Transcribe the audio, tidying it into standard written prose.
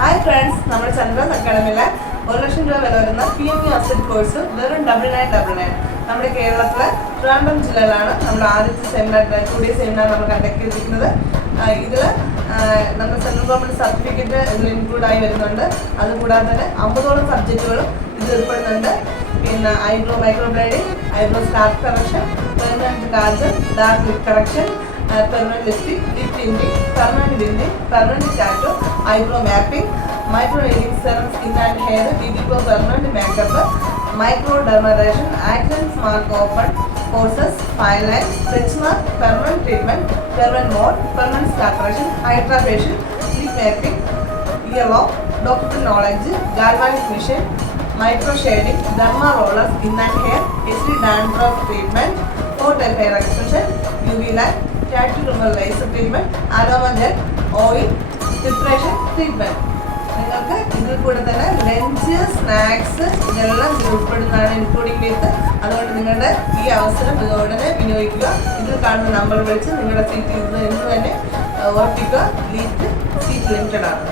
Hi friends, നമ്മുടെ ചന്ദ്രസ് അക്കാഡമിയിലെ 1 ലക്ഷം രൂപ വില വരുന്ന PMU അസറ്റ് കോഴ്സ് വെറും 9999. നമ്മുടെ കേരളത്തിലെ ട്രിവാൻഡ്രം ജില്ലയിലാണ് നമ്മൾ ആദ്യത്തെ സെമിനാർ 2 ഡേ സെമിനാർ നമ്മൾ കണ്ടക്ട് ചെയ്തിരിക്കുന്നത്. ഇതിൽ നമ്മുടെ സെൻട്രൽ ഗവൺമെൻറ് സർട്ടിഫിക്കറ്റ് ഇതിൽ ഇൻക്ലൂഡ് ആയി വരുന്നുണ്ട്. അതുകൂടാതെ തന്നെ 50ഓളം സബ്ജക്റ്റുകളും ഇതിൽ ഉൾപ്പെടുന്നുണ്ട്. പിന്നെ eyebrow microblading, eyebrow scarf correction, permanent kajal, dark lip correction, permanent lipstick, lip tinting, permanent tattoo, eyebrow mapping, micro-needling serum, skin and hair, BB Pro permanent makeup, microdermabrasion, acne mark open, courses, fine lines, stretch mark, permanent treatment, permanent mode, permanent scalp correction, hydra facial, lip mapping, ear lock, doctor knowledge, galvanic machine, micro shading, derma roller, skin and hair, HD dandruff treatment, 4-type hair extension, UV light, tattoo removal laser treatment, aroma gel, oil, preparation treatment. നിങ്ങൾക്ക് ഇതിൽ കൂടെ തന്നെ lunch snacks ഇതെല്ലാം ഉൾപ്പെടുന്നതാണ് including വിത്ത്. അതുകൊണ്ട് നിങ്ങളുടെ ഈ അവസരം ഉടനെ വിനിയോഗിക്കുക. ഇതിൽ കാണുന്ന നമ്പർ വിളിച്ച് നിങ്ങളുടെ സീറ്റ് എന്ന് തന്നെ ഉറപ്പിക്കുക. സീറ്റ് ലിമിറ്റഡ് ആണ്.